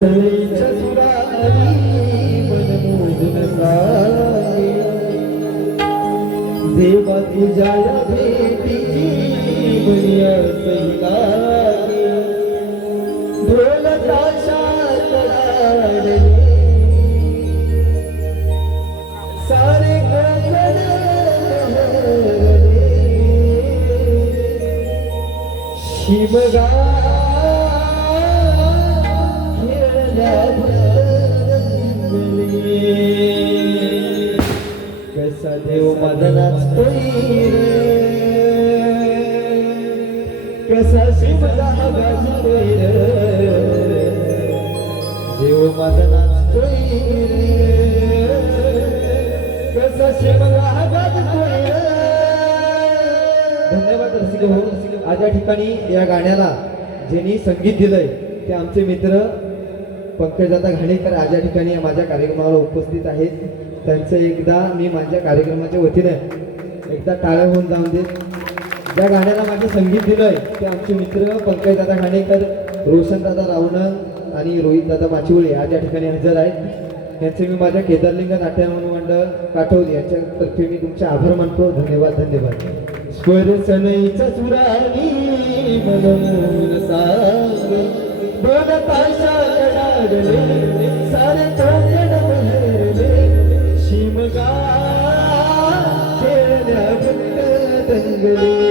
तळीच्या सुरारी मनमोहन सारी देवा तुझ्या या भेटीची मनिया सैलारी ढोल ताशात लाडले सारे कोकण हरले शिवगा कसा देव माझा नाचतोय कसा शिवला गाजतोय देव माझा नाचतोय कसा शिवला गाजतोय. धन्यवाद रसिक हो. आज या ठिकाणी या गाण्याला ज्यांनी संगीत दिलंय ते आमचे मित्र पंकजदादा घाणेकर आज या ठिकाणी माझ्या कार्यक्रमाला उपस्थित आहेत. त्यांचं एकदा मी माझ्या कार्यक्रमाच्या वतीने एकदा टाळ्या होऊन जाऊन देत. ज्या गाण्याला माझं संगीत दिलंय ते आमचे मित्र पंकजदादा घाणेकर, रोशनदादा रावण आणि रोहितदादा माचिवळे आज या ठिकाणी हजर आहेत. त्यांचे मी माझ्या केदारलिंग नाट्य मंडळ काठवली यांच्यातर्फे मी तुमचे आभार मानतो. धन्यवाद धन्यवाद. स्वर सनईचा सुरानी मनमोहन सागर दोन ताशा लढाडले सारे कोकण हरले शिमगा खेळल्या फक्त दंगले